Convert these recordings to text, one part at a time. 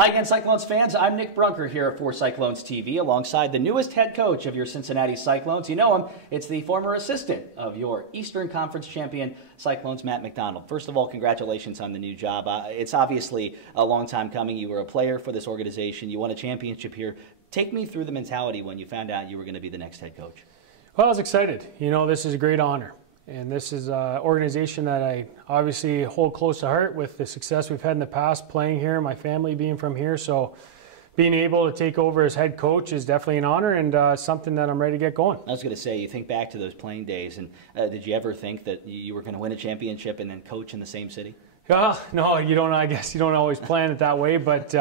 Hi again, Cyclones fans. I'm Nick Brunker here for Cyclones TV alongside the newest head coach of your Cincinnati Cyclones. You know him. It's the former assistant of your Eastern Conference champion Cyclones, Matt Macdonald. First of all, congratulations on the new job. It's obviously a long time coming. You were a player for this organization. You won a championship here. Take me through the mentality when you found out you were going to be the next head coach. Well, I was excited. You know, this is a great honor. And this is an organization that I obviously hold close to heart with the success we've had in the past playing here, my family being from here. So being able to take over as head coach is definitely an honor and something that I'm ready to get going. I was going to say, you think back to those playing days, and did you ever think that you were going to win a championship and then coach in the same city? No, you don't. I guess you don't always plan it that way, but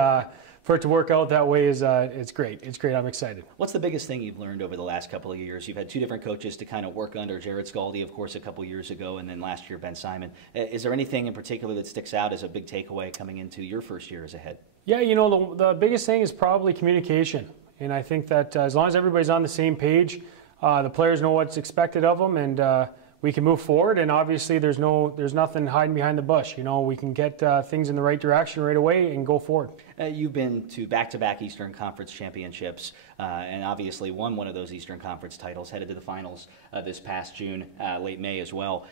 for it to work out that way is it's great. It's great. I'm excited. What's the biggest thing you've learned over the last couple of years? You've had two different coaches to kind of work under, Jared Scaldi, of course, a couple years ago, and then last year Ben Simon. Is there anything in particular that sticks out as a big takeaway coming into your first year as a head? Yeah, you know, the biggest thing is probably communication. And I think that as long as everybody's on the same page, the players know what's expected of them, and we can move forward. And obviously there's nothing hiding behind the bush. You know, we can get things in the right direction right away and go forward. You've been to back-to-back Eastern Conference championships and obviously won one of those Eastern Conference titles, headed to the finals this past June, late May as well.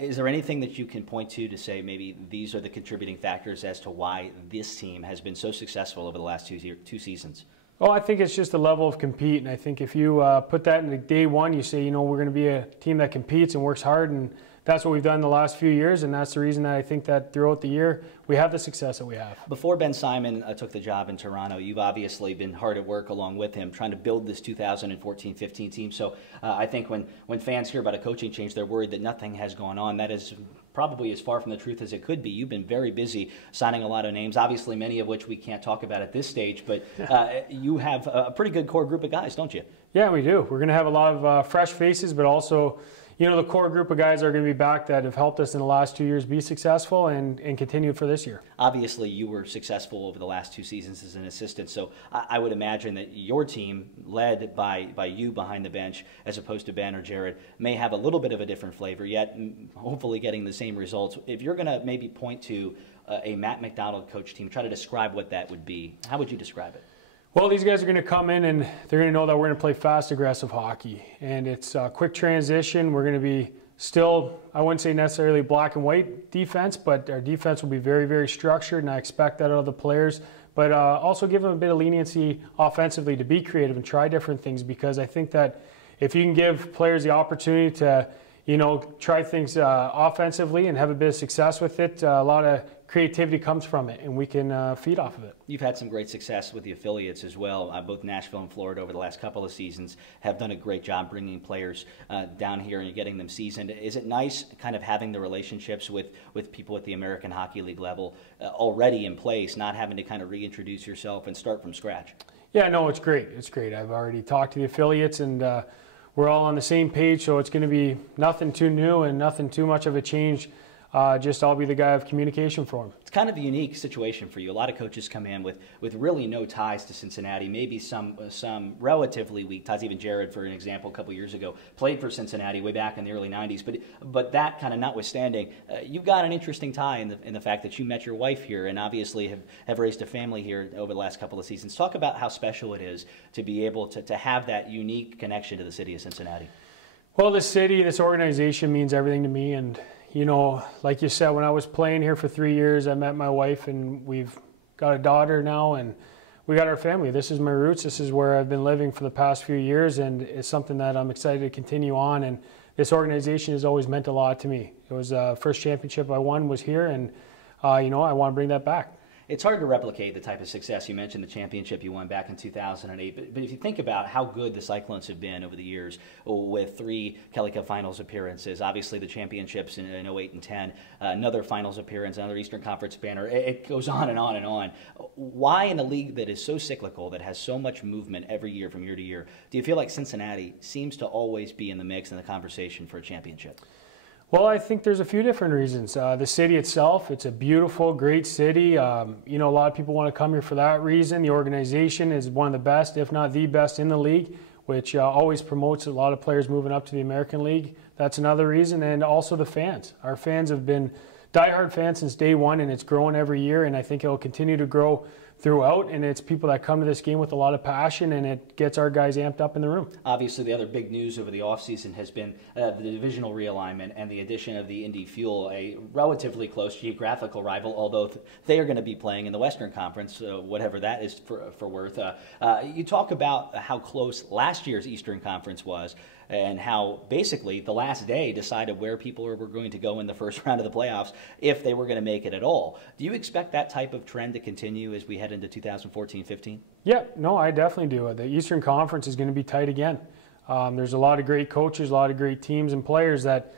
Is there anything that you can point to say maybe these are the contributing factors as to why this team has been so successful over the last two seasons? Oh, I think it's just the level of compete, and I think if you put that into day one, you say, you know, we're going to be a team that competes and works hard, and that's what we've done the last few years, and that's the reason that I think that throughout the year we have the success that we have. Before Ben Simon took the job in Toronto, you've obviously been hard at work along with him trying to build this 2014-15 team. So I think when fans hear about a coaching change, they're worried that nothing has gone on. That is probably as far from the truth as it could be. You've been very busy signing a lot of names, obviously many of which we can't talk about at this stage, but you have a pretty good core group of guys, don't you? Yeah, we do. We're going to have a lot of fresh faces, but also, you know, the core group of guys are going to be back that have helped us in the last 2 years be successful and continue for this year. Obviously, you were successful over the last two seasons as an assistant, so I would imagine that your team, led by you behind the bench, as opposed to Ben or Jared, may have a little bit of a different flavor, yet hopefully getting the same results. If you're going to maybe point to a Matt Macdonald coach team, try to describe what that would be. How would you describe it? Well, these guys are going to come in and they're going to know that we're going to play fast, aggressive hockey. And it's a quick transition. We're going to be still, I wouldn't say necessarily black and white defense, but our defense will be very, very structured, and I expect that out of the players. But also give them a bit of leniency offensively to be creative and try different things, because I think that if you can give players the opportunity to, you know, try things offensively and have a bit of success with it, a lot of creativity comes from it, and we can feed off of it. You've had some great success with the affiliates as well. Both Nashville and Florida over the last couple of seasons have done a great job bringing players down here and getting them seasoned. Is it nice kind of having the relationships with people at the American Hockey League level already in place, not having to kind of reintroduce yourself and start from scratch? Yeah, no, it's great. It's great. I've already talked to the affiliates, and we're all on the same page, so it's going to be nothing too new and nothing too much of a change. Just I'll be the guy of communication for them. It's kind of a unique situation for you. A lot of coaches come in with really no ties to Cincinnati, maybe some relatively weak ties. Even Jared, for an example, a couple years ago, played for Cincinnati way back in the early 90s. But that kind of notwithstanding, you've got an interesting tie in the fact that you met your wife here and obviously have raised a family here over the last couple of seasons. Talk about how special it is to be able to have that unique connection to the city of Cincinnati. Well, this city, this organization means everything to me, and you know, like you said, when I was playing here for 3 years, I met my wife, and we've got a daughter now, and we got our family. This is my roots. This is where I've been living for the past few years, and it's something that I'm excited to continue on. And this organization has always meant a lot to me. It was the first championship I won was here, and you know, I want to bring that back. It's hard to replicate the type of success. You mentioned the championship you won back in 2008, but if you think about how good the Cyclones have been over the years with 3 Kelly Cup Finals appearances, obviously the championships in 08 and 10, another Finals appearance, another Eastern Conference banner, it goes on and on and on. Why in a league that is so cyclical, that has so much movement every year from year to year, do you feel like Cincinnati seems to always be in the mix and the conversation for a championship? Well, I think there's a few different reasons. The city itself, it's a beautiful, great city. You know, a lot of people want to come here for that reason. The organization is one of the best, if not the best, in the league, which always promotes a lot of players moving up to the American League. That's another reason. And also the fans. Our fans have been diehard fan since day one, and it's growing every year, and I think it'll continue to grow throughout, and it's people that come to this game with a lot of passion, and it gets our guys amped up in the room. Obviously, the other big news over the offseason has been the divisional realignment and the addition of the Indy Fuel, a relatively close geographical rival, although they are going to be playing in the Western Conference, whatever that is for worth. You talk about how close last year's Eastern Conference was, and how basically the last day decided where people were going to go in the first round of the playoffs if they were going to make it at all. Do you expect that type of trend to continue as we head into 2014-15? Yeah, no, I definitely do. The Eastern Conference is going to be tight again. There's a lot of great coaches, a lot of great teams and players that,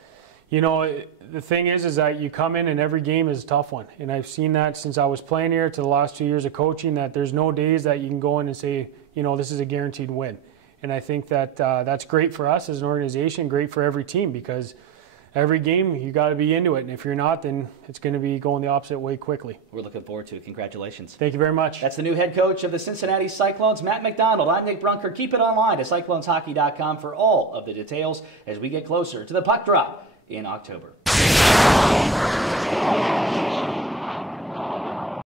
you know, the thing is that you come in and every game is a tough one. And I've seen that since I was playing here to the last 2 years of coaching, that there's no days that you can go in and say, you know, this is a guaranteed win. And I think that that's great for us as an organization, great for every team, because every game you got to be into it. And if you're not, then it's going to be going the opposite way quickly. We're looking forward to it. Congratulations. Thank you very much. That's the new head coach of the Cincinnati Cyclones, Matt Macdonald. I'm Nick Brunker. Keep it online at cycloneshockey.com for all of the details as we get closer to the puck drop in October.